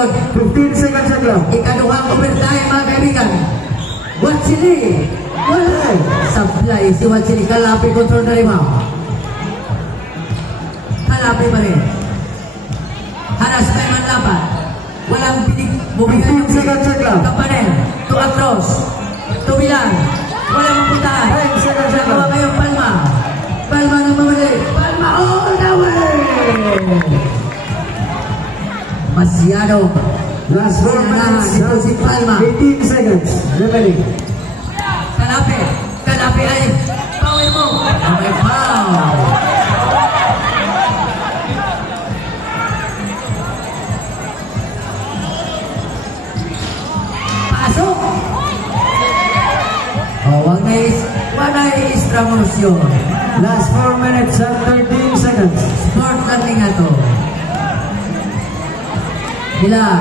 ngayon. 15 seconds sa clock. Ikaduhang overtime mga kaibigan. Watsili. Wala. Supply si Watsili. Kalapi control na rebound. Kalapi pa rin. Haras may manlapat. Walang pinig. Bumigay yung 15 seconds sa clock. Kapanen. To across. To bilang. Walang mapuntahan. 10 seconds sa Nagawa clock. ngayong Palma. Palma ng mamali. Palma all the way. Masyado. Last 4 minutes. Si Palma. 18 seconds. Remaining. Kalapi. Kalapi ay power mo. May foul. Pasok. Wag na extra motion. Last 4 minutes and 13 seconds. Sport lang nga to. Pilar.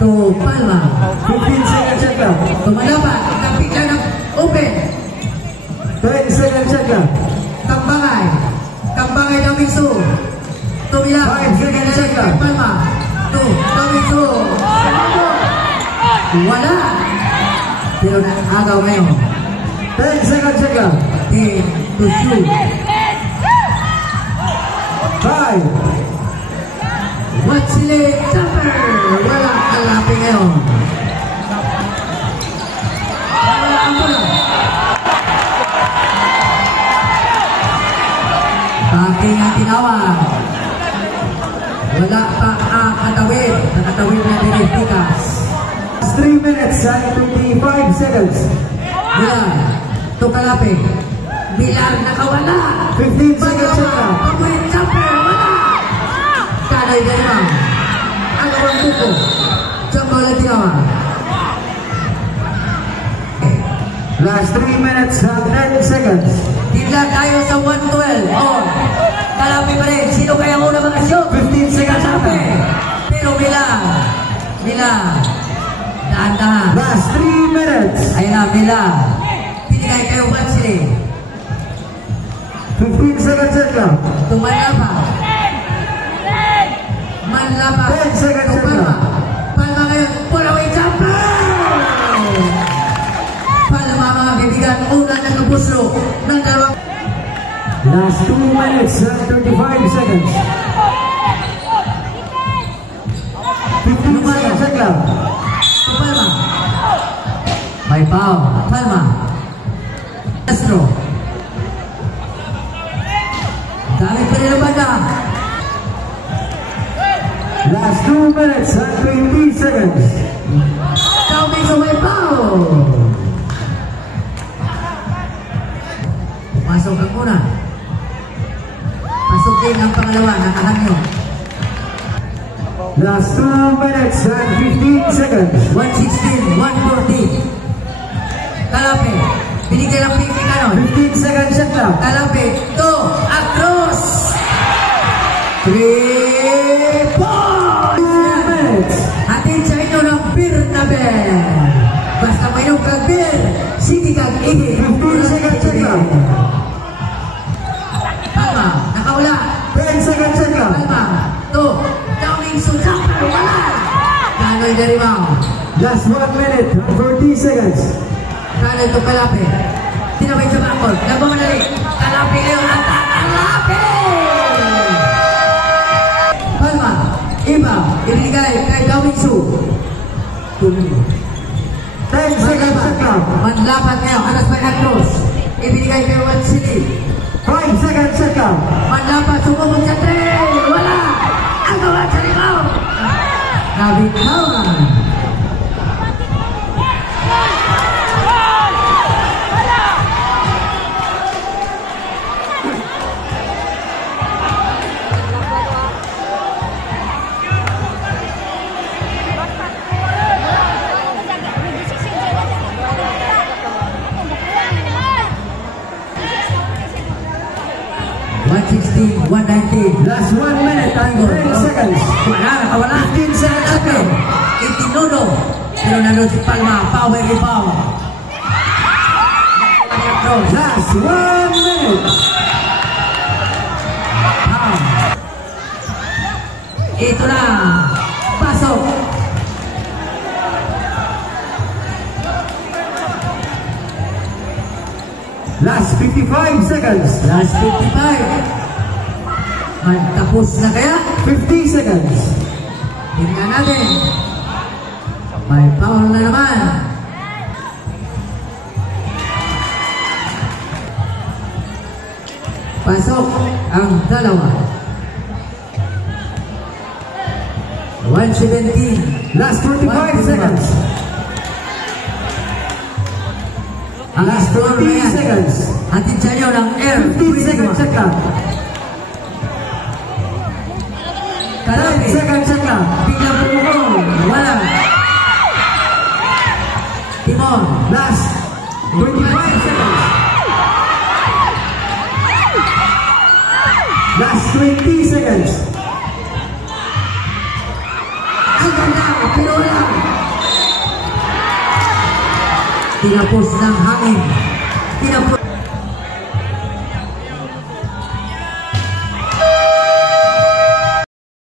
To Palma. 15 seconds sa clock. Tumalaban. Kapigla ng open. 10 seconds sa clock. Kambangay. Kambangay ng Miso. Tumila. 5 seconds sa clock. Palma. To Miso. Wala. Pero naagaw ngayon. 10 seconds sa clock. 10 to shoot. 5. Watsili jumper. Wala kalapi ngayon. Wala ang bola. Taking ang tinawag. Wala pa ang katawid. Nakatawid na Benedicas. 3 minutes and 25 seconds. Bilar. To kalapi. Bilar nakawala. 15 seconds sa clock. Pagwin jumper. Wala. Kanoy Galimang. Agawang buko. Jumper na tinawag. Last 3 minutes and 10 seconds. Tiglan tayo sa 112. Oh, kalapi pa rin. Sino kaya muna mga shoot? 15 seconds sa Kalapi. clock. Pero Mila. Dahan-dahan. Last 3 minutes. Ayun na, Mila. Pinigay kayo Watsili. 15 seconds sa clock. Tumanlapa. Manlapa. 10 seconds To sa Palma. clock. Palma ngayon. Pull away jumper. Palma mga kaibigan. Unang nagabuslo ng dalawang. Last 2 minutes and 35 seconds. 15 seconds sa clock. To Palma. May foul. Palma. Castro. Dami pa rin ang banda. Last 2 minutes and 20 seconds. Tawag sa may foul. Pasok ang una. Pasok din ang pangalawa. Nakahanyo. Last 2 minutes and 15 seconds. 116, 140. Kalapi. Binigay ng pipi kanon. 15 seconds sa clock. Kalapi. To. Across. 3 points. 2 minutes. Hatid sa inyo ng Bernabe. Basta mayroon kang beer, sige kang igi. 15 seconds sa clock. Palma, nakawala. 10 seconds sa clock. Palma, to, downing Sujapper, wala. Kanoy na rebound. Last 1 minute and 40 seconds. Kanoy to Kalapi. Tinabay sa backcourt. Nagawa na rin. Kalapi ngayon at Kalapi! Palma, iba, ibigay kay Downing Su. 10 seconds sa clock. Manlapat ngayon, alas pa na cross. Ibigay kay Watsili. 5 seconds sa clock. Manlapat, sumubog sa 3. Wala! Ang gawa sa rebound. Nabitawan. Last 1 minute and 10 seconds. Wala, nakawala. 15 seconds sa clock. Itinuno. Pero nandun si Palma. Power rebound. Last 1 minute. Ito na. Pasok. Last 55 seconds. Last 55. Magtapos na kaya? 50 seconds. Tingnan natin. May foul na naman. Pasok ang dalawa. 117. Last 45 seconds. Ang Last score na 20 yan. seconds. Hatid sa inyo ng Air 15 seconds check lang. 10 Kalapi. seconds check lang. Biglang pumukong. Wala. Timon. Last 25 seconds. Last 20 seconds. Ang ganda. Pero wala. Tinapos ng hangin. Tinapos.